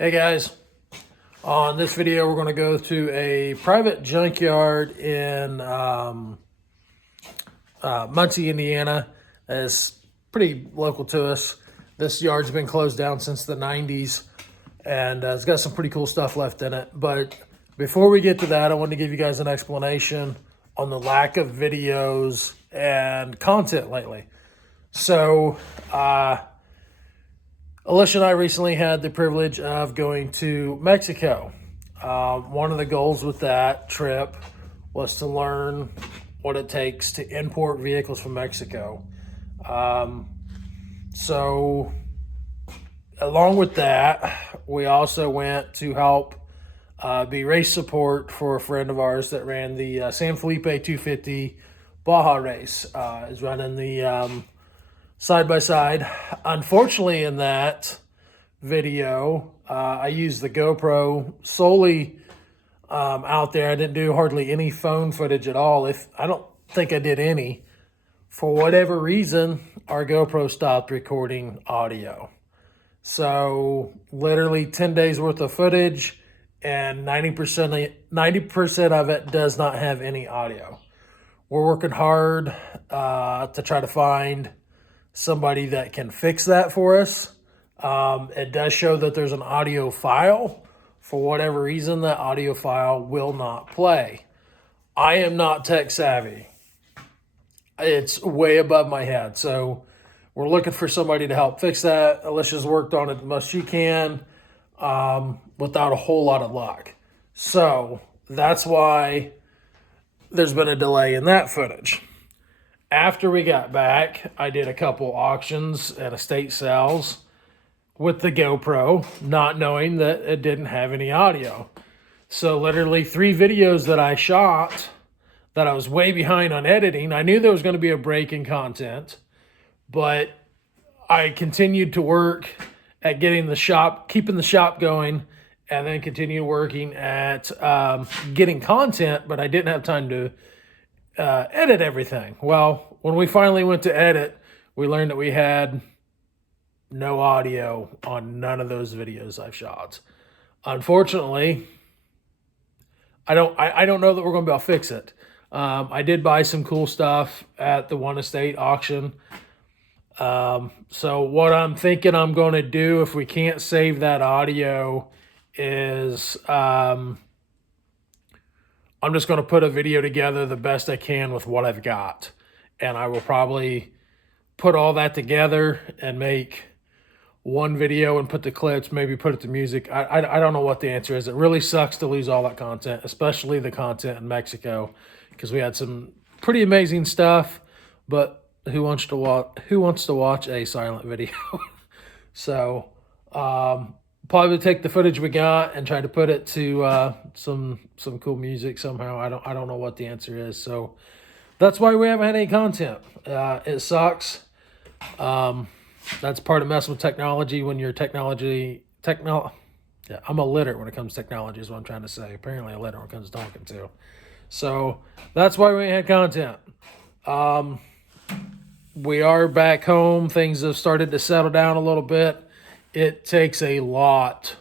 Hey guys, on this video we're going to go to a private junkyard in Muncie, Indiana. It's pretty local to us. This yard's been closed down since the 90s and it's got some pretty cool stuff left in it. But before we get to that, I want to give you guys an explanation on the lack of videos and content lately. So, Alicia and I recently had the privilege of going to Mexico. One of the goals with that trip was to learn what it takes to import vehicles from Mexico. So along with that, we also went to help be race support for a friend of ours that ran the San Felipe 250 Baja race. Is running the side by side. Unfortunately, in that video, I used the GoPro solely out there. I didn't do hardly any phone footage at all. I don't think I did any. For whatever reason, our GoPro stopped recording audio. So literally 10 days worth of footage and 90% of it does not have any audio. We're working hard to try to find somebody that can fix that for us. It does show that there's an audio file. For whatever reason, that audio file will not play. I am not tech savvy. It's way above my head. So we're looking for somebody to help fix that. Alicia's worked on it the most she can without a whole lot of luck. So that's why there's been a delay in that footage. After we got back, I did a couple auctions and estate sales with the GoPro, not knowing that it didn't have any audio. So literally 3 videos that I shot that I was way behind on editing. I knew there was going to be a break in content, but I continued to work at keeping the shop going, and then continue working at getting content, but I didn't have time to edit everything. Well, when we finally went to edit, we learned that we had no audio on none of those videos I've shot. Unfortunately, I don't know that we're going to be able to fix it. I did buy some cool stuff at the One Estate auction. So what I'm thinking I'm going to do if we can't save that audio is I'm just going to put a video together the best I can with what I've got. And I will probably put all that together and make one video and put the clips, maybe put it to music. I don't know what the answer is. It really sucks to lose all that content, especially the content in Mexico, because we had some pretty amazing stuff, but who wants to watch a silent video? So probably take the footage we got and try to put it to some cool music somehow. I don't know what the answer is. So that's why we haven't had any content. It sucks. That's part of messing with technology when you're yeah, I'm illiterate when it comes to technology is what I'm trying to say. Apparently illiterate when it comes to talking to. So that's why we ain't had content. We are back home. Things have started to settle down a little bit. It takes a lot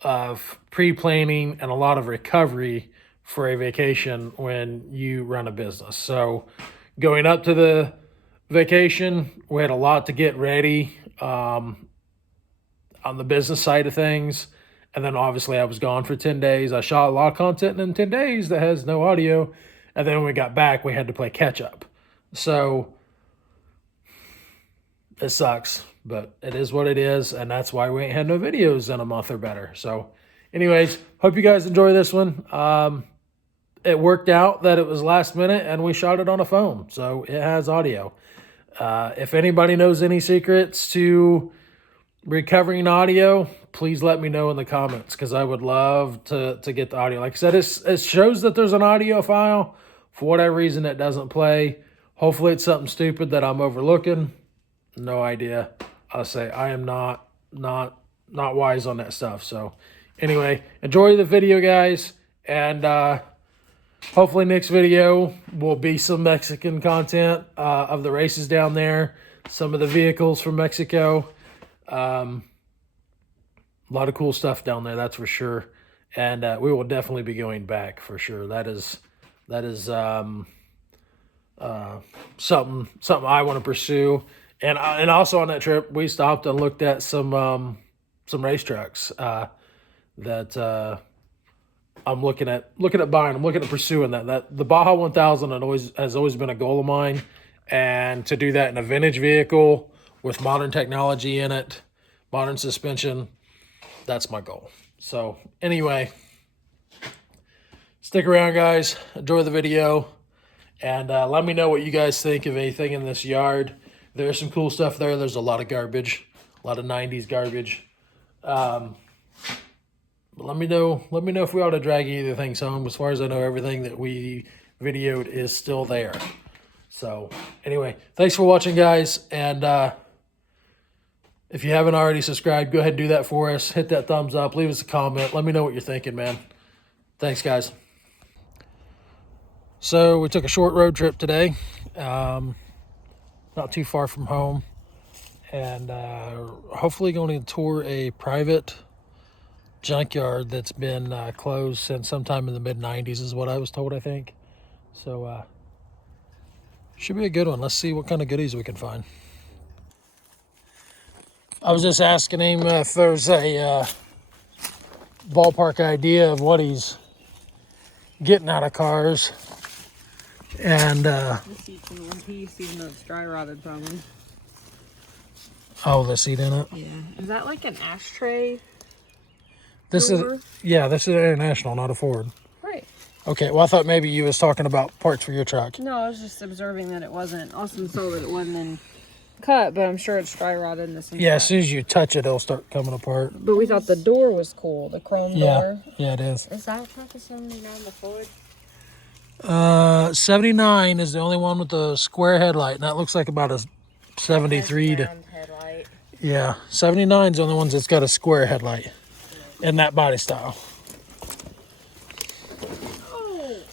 of pre-planning and a lot of recovery for a vacation when you run a business. So going up to the vacation, we had a lot to get ready on the business side of things. And then obviously I was gone for 10 days. I shot a lot of content in 10 days that has no audio. And then when we got back, we had to play catch up. So it sucks, but it is what it is. And that's why we ain't had no videos in a month or better. So anyways, hope you guys enjoy this one. It worked out that it was last minute and we shot it on a phone. So it has audio. If anybody knows any secrets to recovering audio, please let me know in the comments, because I would love to get the audio. Like I said, it shows that there's an audio file. For whatever reason, it doesn't play. Hopefully it's something stupid that I'm overlooking. No idea. I'll say I am not wise on that stuff. So anyway, enjoy the video, guys. And hopefully next video will be some Mexican content of the races down there, some of the vehicles from Mexico. lot of cool stuff down there, that's for sure. And we will definitely be going back for sure. That is something I want to pursue. And also on that trip, we stopped and looked at some race trucks that I'm looking at buying. I'm looking at pursuing that the Baja 1000 has always been a goal of mine, and to do that in a vintage vehicle with modern technology in it, modern suspension, that's my goal. So anyway, stick around, guys. Enjoy the video, and let me know what you guys think of anything in this yard. There's some cool stuff there. There's a lot of garbage, a lot of 90s garbage. But let me know if we ought to drag any of the things home. As far as I know, everything that we videoed is still there. So anyway, thanks for watching, guys. And if you haven't already subscribed, go ahead and do that for us. Hit that thumbs up. Leave us a comment. Let me know what you're thinking, man. Thanks, guys. So we took a short road trip today. Not too far from home. And hopefully going to tour a private junkyard that's been closed since sometime in the mid-90s is what I was told, I think. So should be a good one. Let's see what kind of goodies we can find. I was just asking him if there's a ballpark idea of what he's getting out of cars. And the seat's in one piece, even though it's dry rotted probably. Oh, the seat in it? Yeah. Is that like an ashtray? This is International, not a Ford. Right. Okay, well I thought maybe you was talking about parts for your truck. No, I was just observing that it wasn't. Austin saw that it wasn't in cut, but I'm sure it's dry rotted in this. Yeah, as soon as you touch it, it'll start coming apart. But we thought the door was cool, the chrome door. Yeah, it is. Is that truck a 79 the Ford? 79 is the only one with the square headlight, and that looks like about a 73 to. Headlight. Yeah, 79 is the only one that's got a square headlight in that body style.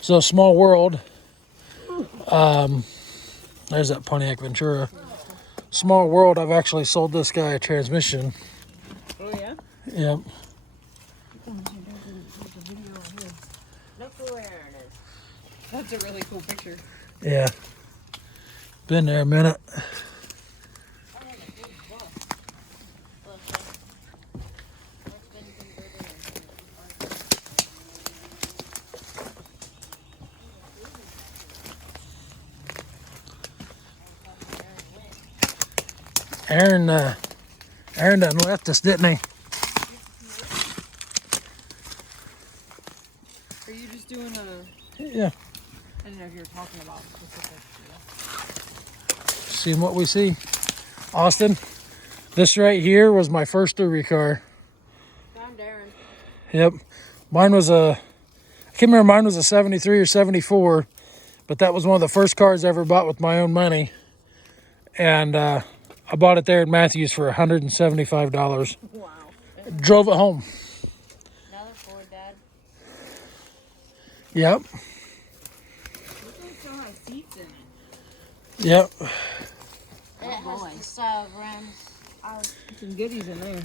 So Small World. There's that Pontiac Ventura. Small World. I've actually sold this guy a transmission. Oh yeah. Yep. Look where it is. That's a really cool picture. Yeah. Been there a minute. Aaron done left us, didn't he? Are you just doing a... Yeah. I didn't know if you were talking about specific. Seeing what we see. Austin, this right here was my first Derby car. I'm Darren. Yep. Mine was I can't remember, mine was a 73 or 74, but that was one of the first cars I ever bought with my own money. And I bought it there in Matthews for $175. Wow. Drove it home. Another Ford, Dad. Yep. Look at so many seats in it. Yep. It has the style rims. Some goodies in there.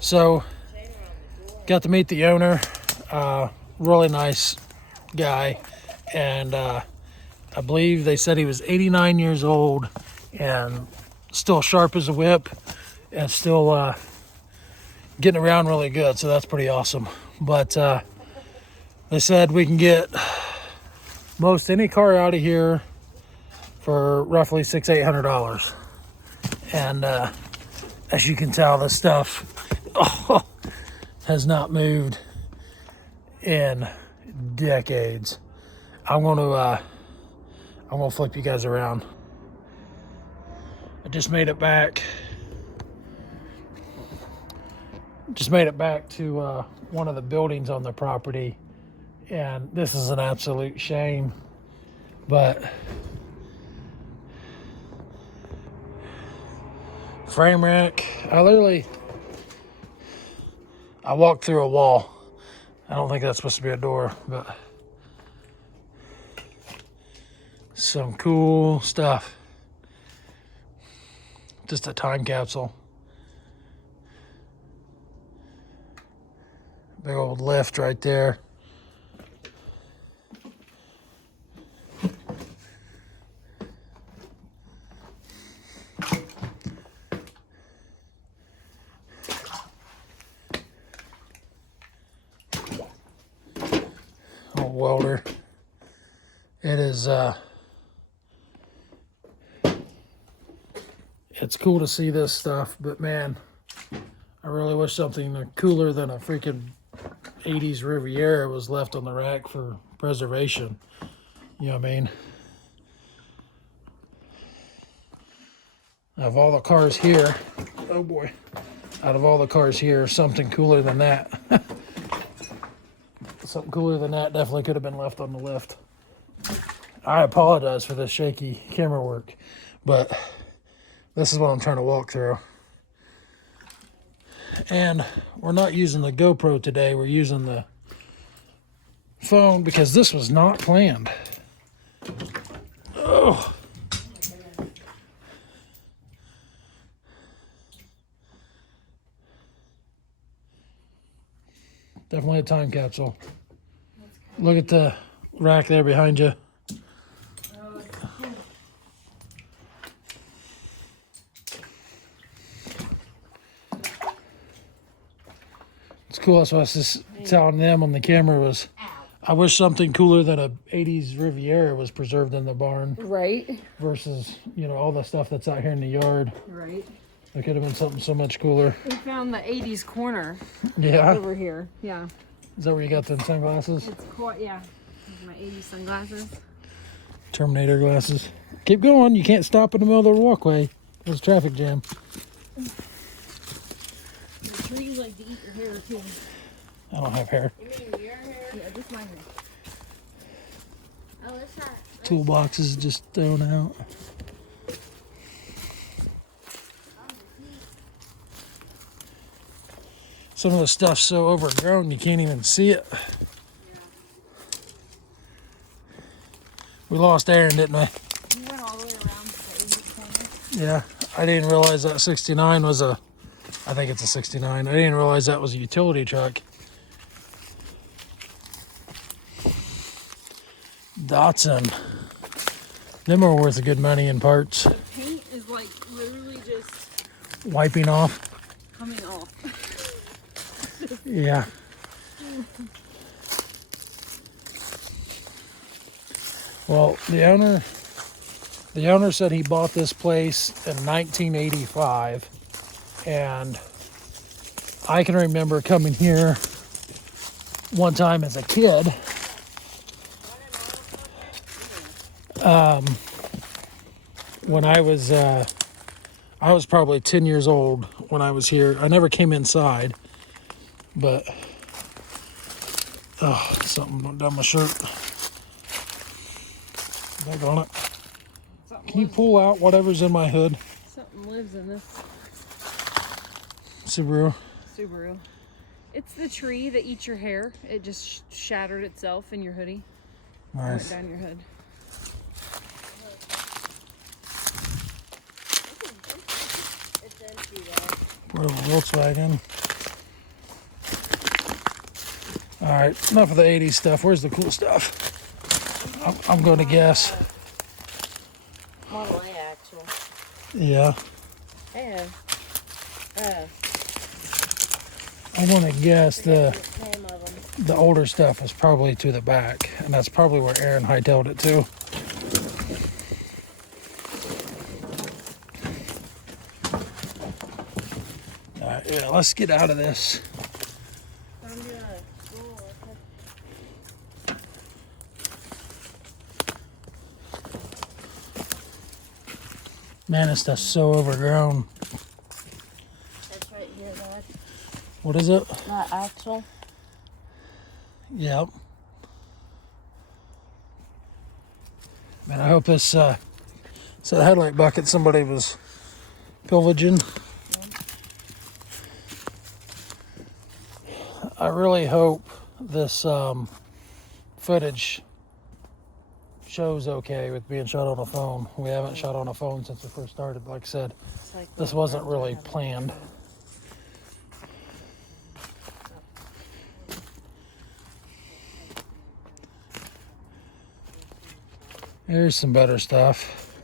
So, got to meet the owner. Really nice guy. And I believe they said he was 89 years old and still sharp as a whip and still getting around really good. So that's pretty awesome. But they said we can get most any car out of here for roughly $600-800. And as you can tell, this stuff has not moved in decades. I'm gonna flip you guys around. I just made it back. To one of the buildings on the property, and this is an absolute shame. But frame rack, I walked through a wall. I don't think that's supposed to be a door, but Some cool stuff. Just a time capsule. Big old lift right there. Old welder. It is it's cool to see this stuff, but man, I really wish something cooler than a freaking 80s Riviera was left on the rack for preservation. You know what I mean? Out of all the cars here, oh boy, out of all the cars here, something cooler than that. Something cooler than that definitely could have been left on the lift. I apologize for this shaky camera work, but this is what I'm trying to walk through. And we're not using the GoPro today, we're using the phone because this was not planned. Oh. Definitely a time capsule. Look at the rack there behind you. It's cool. That's what I was just telling them on the camera was, I wish something cooler than a 80s Riviera was preserved in the barn. Right. Versus, all the stuff that's out here in the yard. Right. There could have been something so much cooler. We found the 80s corner. Yeah. Over here. Yeah. Is that where you got them sunglasses? It's quite, yeah. My 80s sunglasses. Terminator glasses. Keep going. You can't stop in the middle of the walkway. There's a traffic jam. The trees like to eat your hair too. I don't have hair. You mean your hair? Yeah, just my hair. Oh, it's not. Toolboxes just thrown out. Some of the stuff's so overgrown you can't even see it. Yeah. We lost Aaron, didn't we? We went all the way around to the 80s corner. Yeah. I didn't realize that 69 was I think it's a 69. I didn't realize that was a utility truck. Datsun. Them are worth a good money in parts. The paint is like literally just Wiping off. coming off. Yeah. Well, the owner said he bought this place in 1985, and I can remember coming here one time as a kid. When I was probably 10 years old when I was here. I never came inside, but something went down my shirt. Back on it. Can you pull out whatever's in my hood? Something lives in this Subaru. It's the tree that eats your hair. It just shattered itself in your hoodie. Went Nice. down your hood. It's empty though. What a Volkswagen. All right, enough of the 80s stuff. Where's the cool stuff? I'm going to guess. Model A actual. Yeah. Yeah. I'm going to guess Name of them. the older stuff is probably to the back, and that's probably where Aaron hightailed it to. All right, yeah, let's get out of this. Man, this stuff's so overgrown. That's right here, Dad. What is it? Not axle. Yep. Man, I hope this headlight bucket somebody was pillaging. I really hope this footage show's okay with being shot on a phone. We haven't shot on a phone since we first started. Like I said, It's like this wasn't really planned. Here's some better stuff.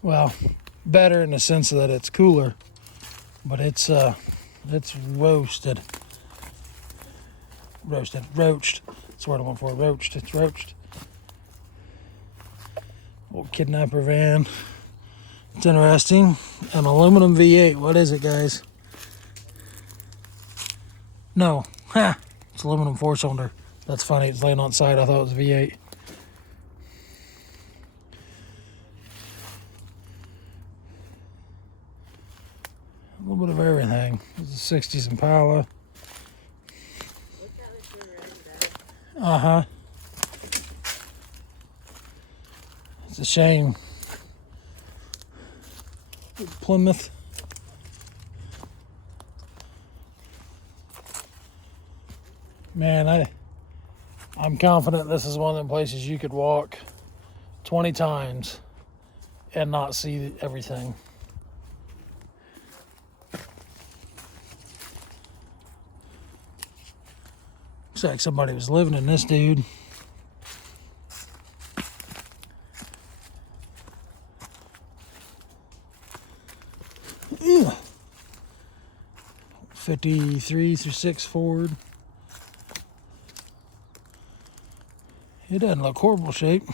Well, better in the sense that it's cooler, but it's roasted. Roached. That's what I want for. Roached. It's roached. Old kidnapper van. It's interesting. An aluminum V8. What is it, guys? No. Ha! It's aluminum 4-cylinder. That's funny. It's laying on its side. I thought it was V8. A little bit of everything. This is a 60s Impala. Uh-huh. It's a shame. Plymouth. Man, I'm confident this is one of them places you could walk 20 times and not see everything. Looks like somebody was living in this, dude. Ugh. 53 through 6 Ford. It doesn't look horrible shape.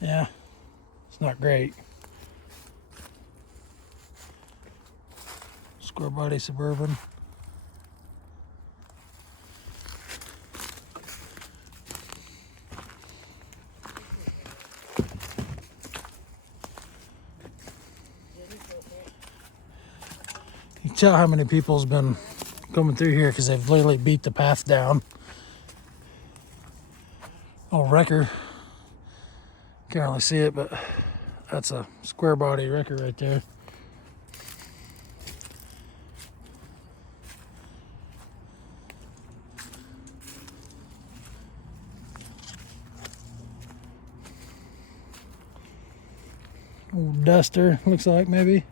Yeah, it's not great. Square body Suburban. You can tell how many people's been coming through here because they've literally beat the path down. Oh, wrecker. Can't really see it, but that's a square body wrecker right there. Old Duster, looks like maybe.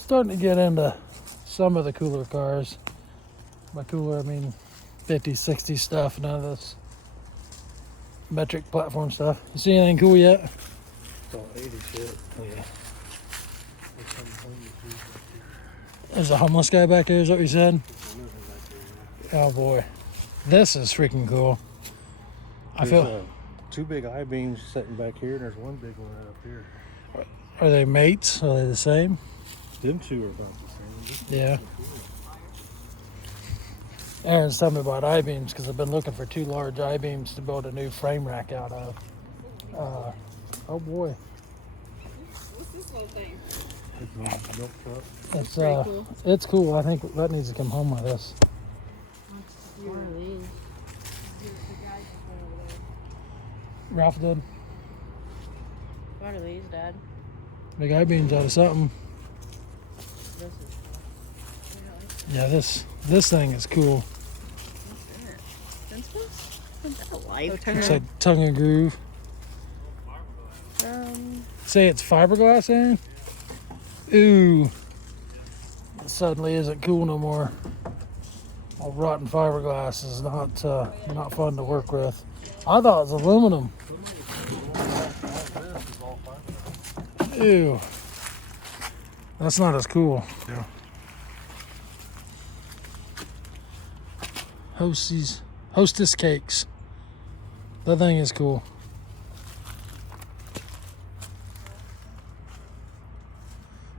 Starting to get into some of the cooler cars. By cooler, I mean 50s, 60s stuff, none of this metric platform stuff. You see anything cool yet? It's all 80 shit. Yeah. There's a homeless guy back there, is that what you said? Oh boy. This is freaking cool. I feel. Two big I-beams sitting back here, and there's one big one right up here. Are they mates? Are they the same? Them two are about the same. Yeah. Aaron's telling me about I-beams because I've been looking for 2 large I-beams to build a new frame rack out of. Oh boy. What's this little thing? It's a milk truck. It's cool. It's cool. I think that needs to come home with us. What are these? Ralph did. What are these, Dad? Big I-beams out of something. This is Yeah, this thing is cool. It's like tongue and groove. Say it's fiberglass, Aaron? Ooh. It suddenly isn't cool no more. All rotten fiberglass is not fun to work with. I thought it was aluminum. Ew. That's not as cool. Yeah. Hostess cakes. That thing is cool.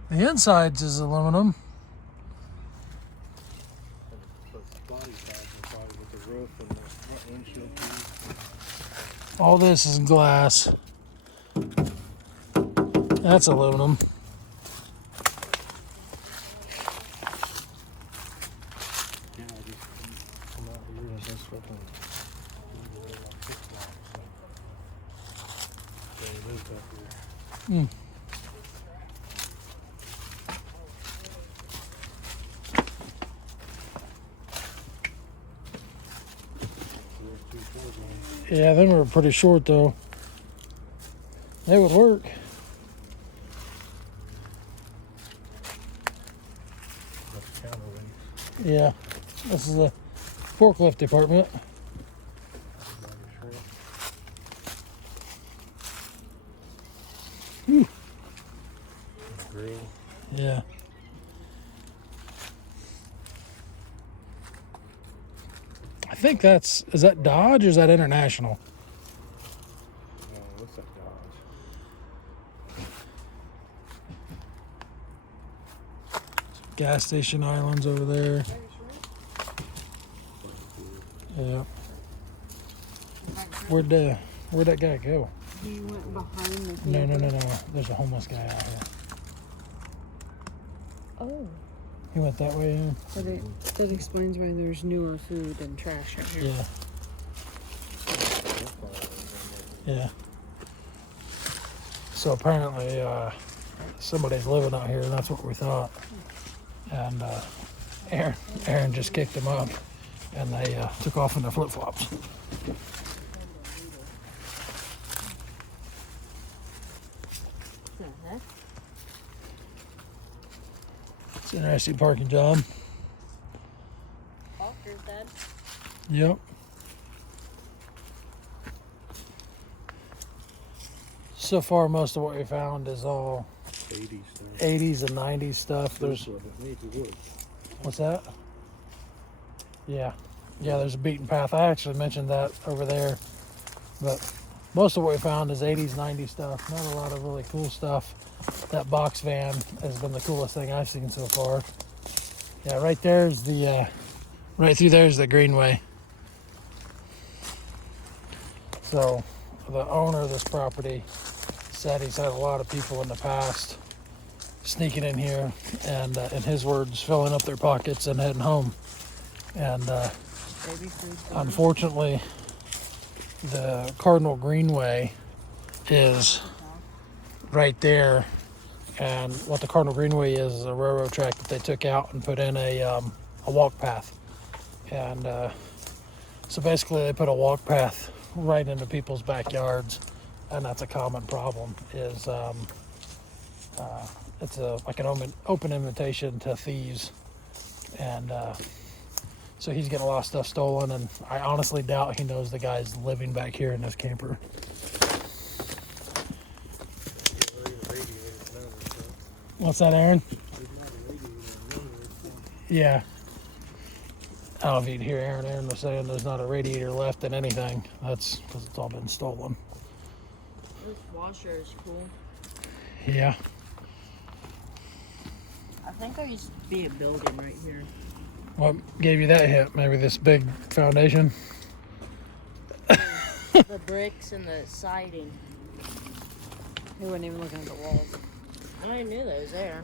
The insides is aluminum. All this is glass. That's aluminum. open. Like 6 blocks, so it is back here. Yeah, them were pretty short though. They would work. That's counterweights. Yeah, this is the forklift department. Grill. Yeah. I think is that Dodge or is that International? Oh, what's that Dodge? Gas station islands over there. Yeah. Where'd that guy go? He went behind the No. camper. There's a homeless guy out here. Oh. He went that way in. That explains why there's newer food and trash out here. Yeah. Yeah. So apparently, somebody's living out here, and that's what we thought. And Aaron just kicked them up, and they took off in their flip flops. It's an interesting parking job. Walker's dead. Yep. So far, most of what we found is all 80s stuff. 80s and 90s stuff. There's what's that? Yeah, there's a beaten path. I actually mentioned that over there, but most of what we found is 80s, 90s stuff. Not a lot of really cool stuff. That box van has been the coolest thing I've seen so far. Yeah, right there's right through there's the greenway. So the owner of this property said he's had a lot of people in the past sneaking in here and, in his words, filling up their pockets and heading home. And unfortunately, the Cardinal Greenway is right there. And what the Cardinal Greenway is a railroad track that they took out and put in a walk path. And so basically they put a walk path right into people's backyards, and that's a common problem. Is it's like an open invitation to thieves, and so he's getting a lot of stuff stolen. And I honestly doubt he knows the guy's living back here in this camper. What's that, Aaron? Yeah. I don't know if you can hear Aaron. Aaron was saying there's not a radiator left in anything. That's because it's all been stolen. This washer is cool. Yeah. I think there used to be a building right here. What gave you that hint? Maybe this big foundation? The bricks and the siding. He wasn't even looking at the walls. I knew that was there.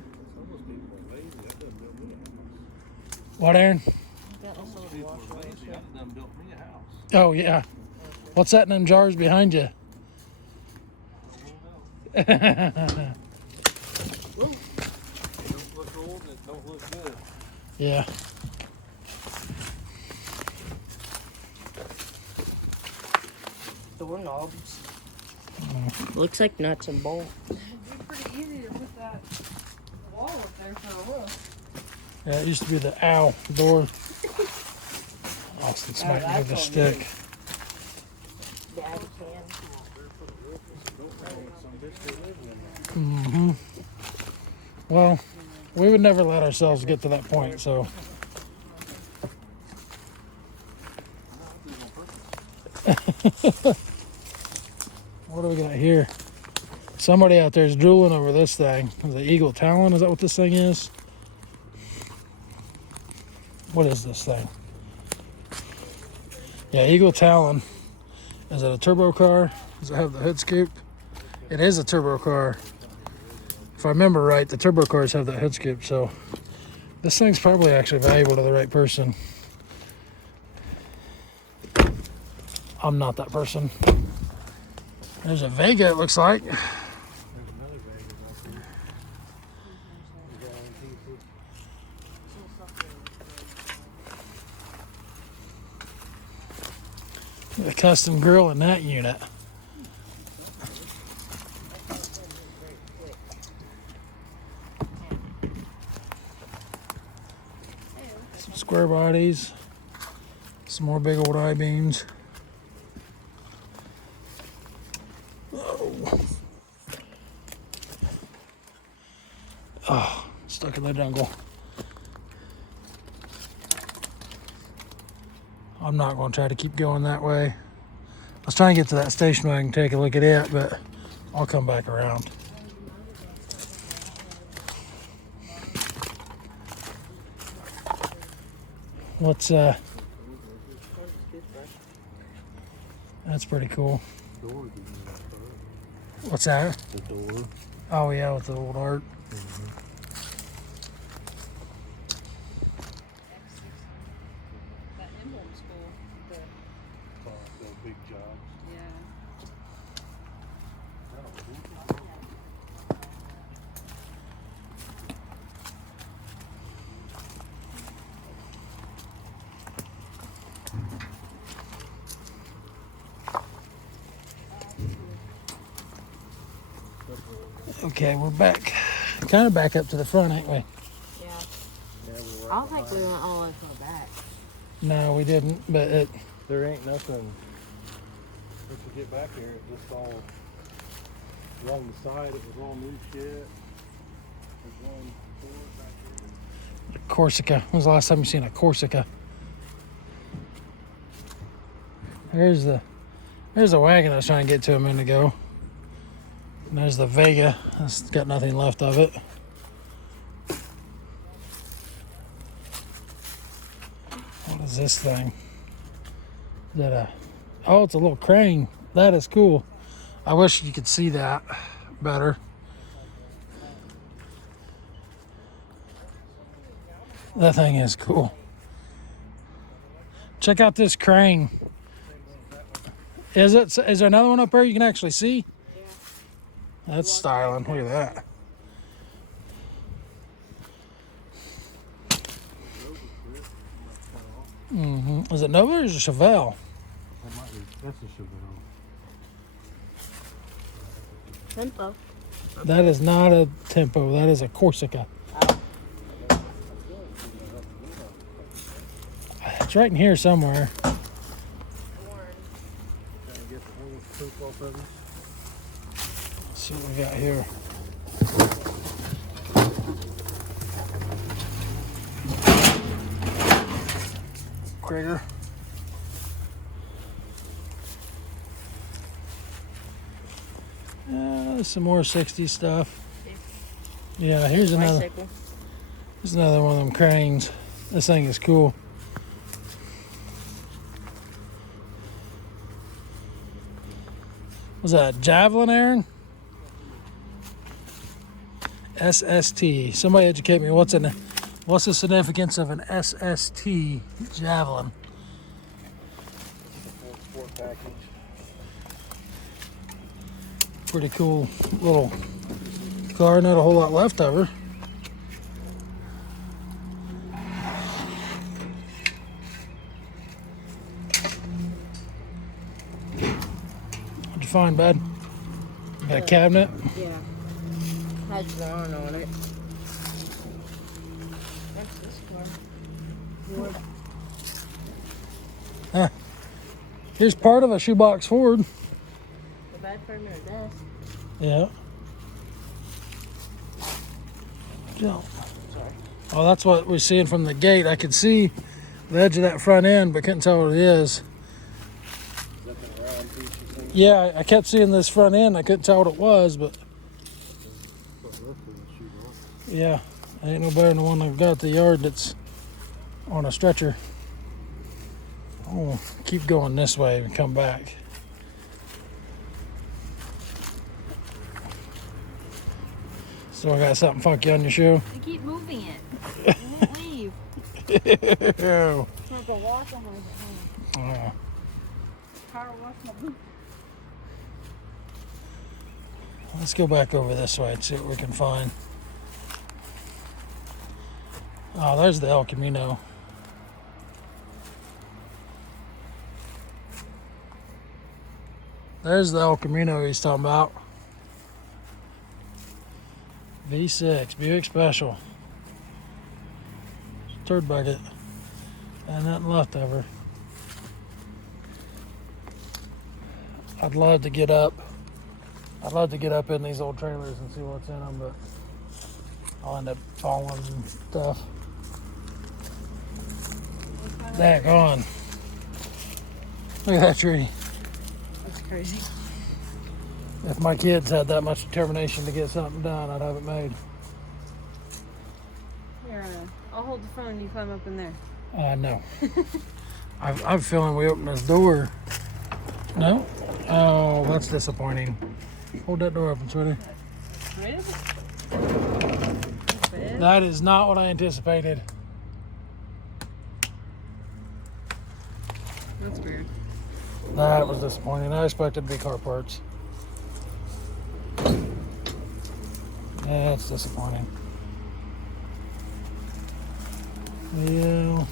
What, Aaron? Got this little washer right here. Oh, yeah. What's that in them jars behind you? Yeah. Doorknobs. Looks like nuts and bolts. It'd be pretty easy to put that wall up there for a roof. Yeah, it used to be the door. Austin smacked me with a stick. Dad can. Mm-hmm. Well, we would never let ourselves get to that point, so. What do we got here? Somebody out there is drooling over this thing. The Eagle Talon, is that what this thing is? What is this thing? Yeah, Eagle Talon. Is it a turbo car? Does it have the hood scoop? It is a turbo car. If I remember right, the turbo cars have that hood scoop, so this thing's probably actually valuable to the right person. I'm not that person. There's a Vega, it looks like. There's another Vega back there. Is that antique? A custom grill in that unit. Some square bodies. Some more big old I-beams. Oh, stuck in the jungle. I'm not going to try to keep going that way. I was trying to get to that station where I can take a look at it, but I'll come back around. What's that's pretty cool. What's that? The door. Oh yeah, with the old art. That emblem's cool. The big jobs. Yeah. Okay, we're back. Kind of back up to the front, ain't we? Yeah. Yeah, we're I right don't think we behind. went all the way to the back. No, we didn't, but it, There ain't nothing. Once you get back here, it's just all along the side. It was all new shit. There's one door back here. Corsica. When was the last time you seen a Corsica? There's the wagon I was trying to get to a minute ago. And there's the Vega. It's got nothing left of it. What is this thing? Is that a... Oh, it's a little crane. That is cool. I wish you could see that better. That thing is cool. Check out this crane. Is there another one up there you can actually see? That's styling. Look at that. Is it Nova or is it Chevelle? That might be, that's a Chevelle. Tempo. That is not a Tempo. That is a Corsica. It's right in here somewhere. Trying to get the old poop off of it. Let's see what we got here. Krieger. Some more 60s stuff. Yeah, here's another. Bicycle. Here's another one of them cranes. This thing is cool. Was that a javelin, Aaron? SST. Somebody educate me. What's the significance of an SST javelin? Sport package. Pretty cool little car. Not a whole lot left of her. What'd you find, bud? Got a cabinet? Yeah. Had drawn on it. That's this car. Ford. Here's part of a shoebox Ford. The bed frame or desk. Yeah. Jump. Oh, that's what we're seeing from the gate. I could see the edge of that front end, but couldn't tell what it is. Is that the round piece you think? Yeah, I kept seeing this front end. I couldn't tell what it was, but yeah, ain't no better than the one I've got at the yard that's on a stretcher. Oh, keep going this way and come back. So I got something funky on your shoe. You keep moving it. It won't leave. Ew. It's like a water hose at home. Oh. Car Let's go back over this way and see what we can find. Oh, there's the El Camino. There's the El Camino he's talking about. V6, Buick Special. Turd bucket. And nothing left of her. I'd love to get up in these old trailers and see what's in them, but I'll end up falling and stuff. Daggone. Look at that tree. That's crazy. If my kids had that much determination to get something done, I'd have it made. Here, I'll hold the phone and you climb up in there. No. I'm feeling we opened this door. No? Oh, that's disappointing. Hold that door open, sweetie. That is not what I anticipated. That's weird. That was disappointing. I expected to be car parts. Yeah, it's disappointing. Yeah.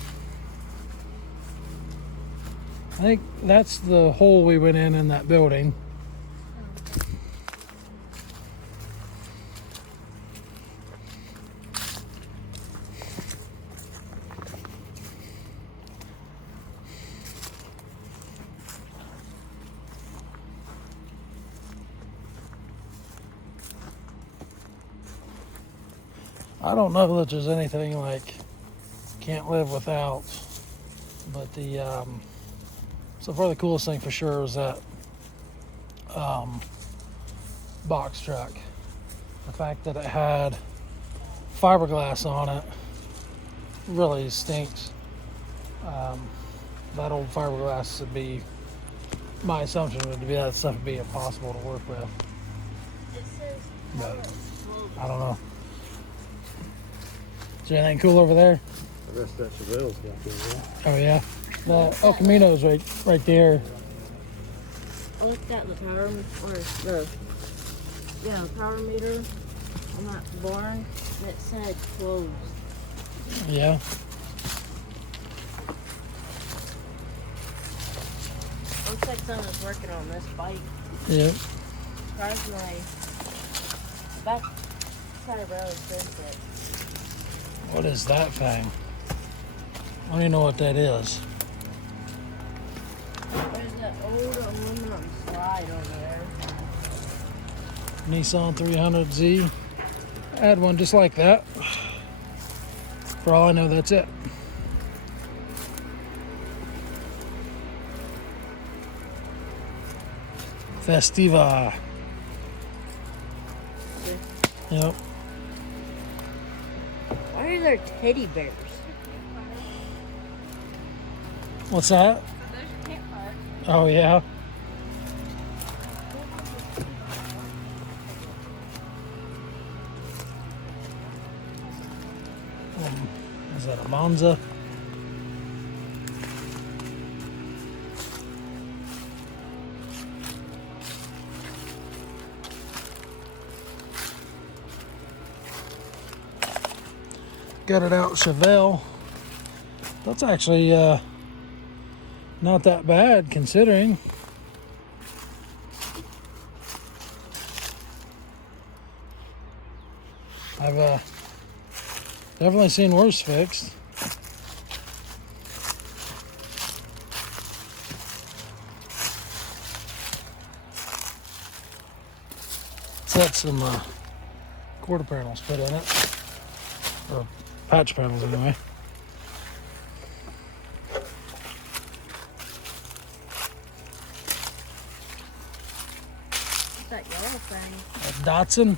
I think that's the hole we went in that building. I don't know that there's anything like can't live without, but the so far the coolest thing for sure was that box truck. The fact that it had fiberglass on it really stinks. That old fiberglass would be, my assumption would be that stuff would be impossible to work with. It says But I don't know. Is there anything cool over there? I guess that's the rails back there, right? Oh yeah. The El Camino's right there. I looked at the power power meter on that barn and it said closed. Yeah. Looks like someone's working on this bike. Yeah. Surprisingly, back side of the road says it. What is that thing? I don't even know what that is. There's that old aluminum slide over there. Nissan 300Z. I had one just like that. For all I know, that's it. Festiva. Yep. Why are there teddy bears? What's that? Oh yeah. Is that a Monza? Got it out Chevelle. That's actually not that bad considering. I've definitely seen worse fixed. It's had some quarter panels put in it, or patch panels anyway. What's that yellow thing? A Datsun.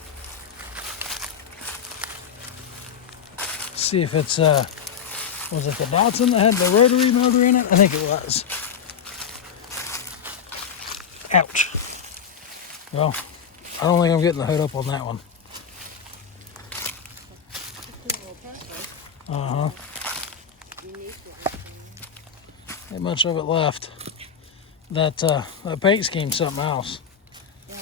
See if it's was it the Datsun that had the rotary motor in it? I think it was. Ouch. Well, I don't think I'm getting the hood up on that one. Ain't much of it left. That paint scheme's something else. Yeah.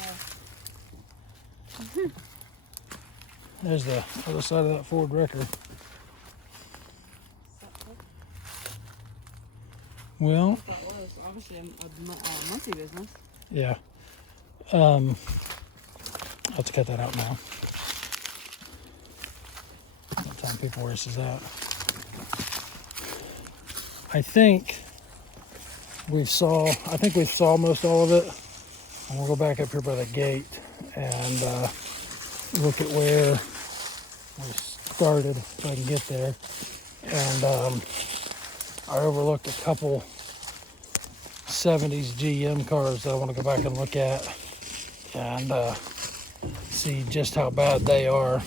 There's the other side of that Ford Wrecker. Well, That was obviously a monkey business. yeah. I'll have to cut that out now. What time people races that? I think we've saw most all of it. And we'll go back up here by the gate and look at where we started so I can get there. And I overlooked a couple 70s GM cars that I want to go back and look at and see just how bad they are.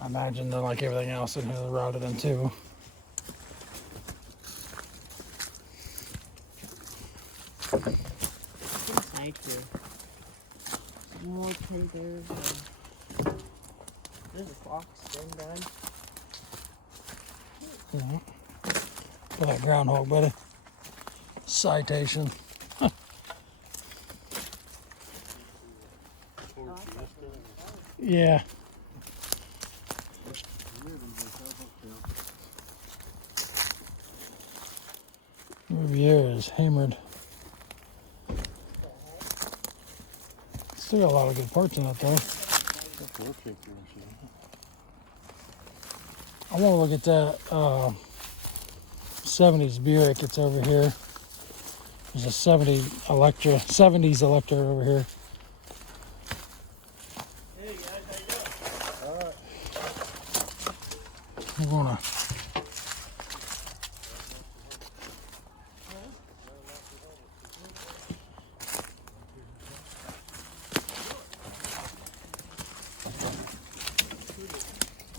I imagine they're like everything else in here, they're rotted in too. Thank you. More teddy bears. There's a fox been done. Mm-hmm. For that groundhog, buddy. Citation. Yeah. Riviera is hammered. Still got a lot of good parts in it though. I want to look at that 70s Buick. It's over here. There's a 70s Electra over here. Hey guys, how you doing? Alright. I'm gonna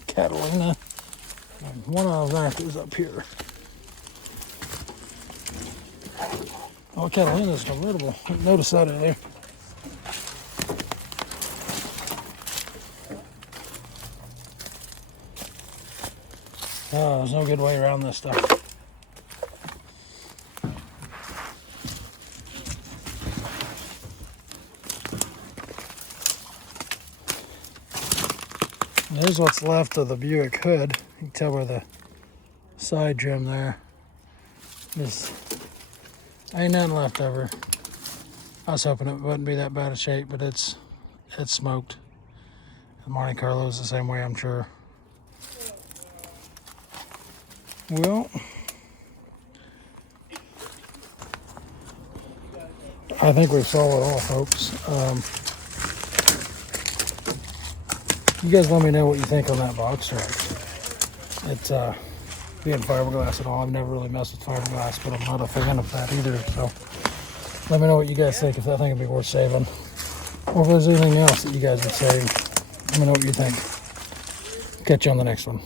Catalina. And one of that is up here. Oh, Catalina's convertible. I didn't notice that in there. Oh, there's no good way around this stuff. There's what's left of the Buick hood. You can tell by the side trim there. This ain't nothing left over. I was hoping it wouldn't be that bad a shape, but it's smoked. The Monte Carlo's the same way, I'm sure. Well, I think we saw it all, folks. You guys let me know what you think on that box truck. It's being fiberglass and all. I've never really messed with fiberglass, but I'm not a fan of that either. So let me know what you guys think, if that thing would be worth saving. Or if there's anything else that you guys would save. Let me know what you think. Catch you on the next one.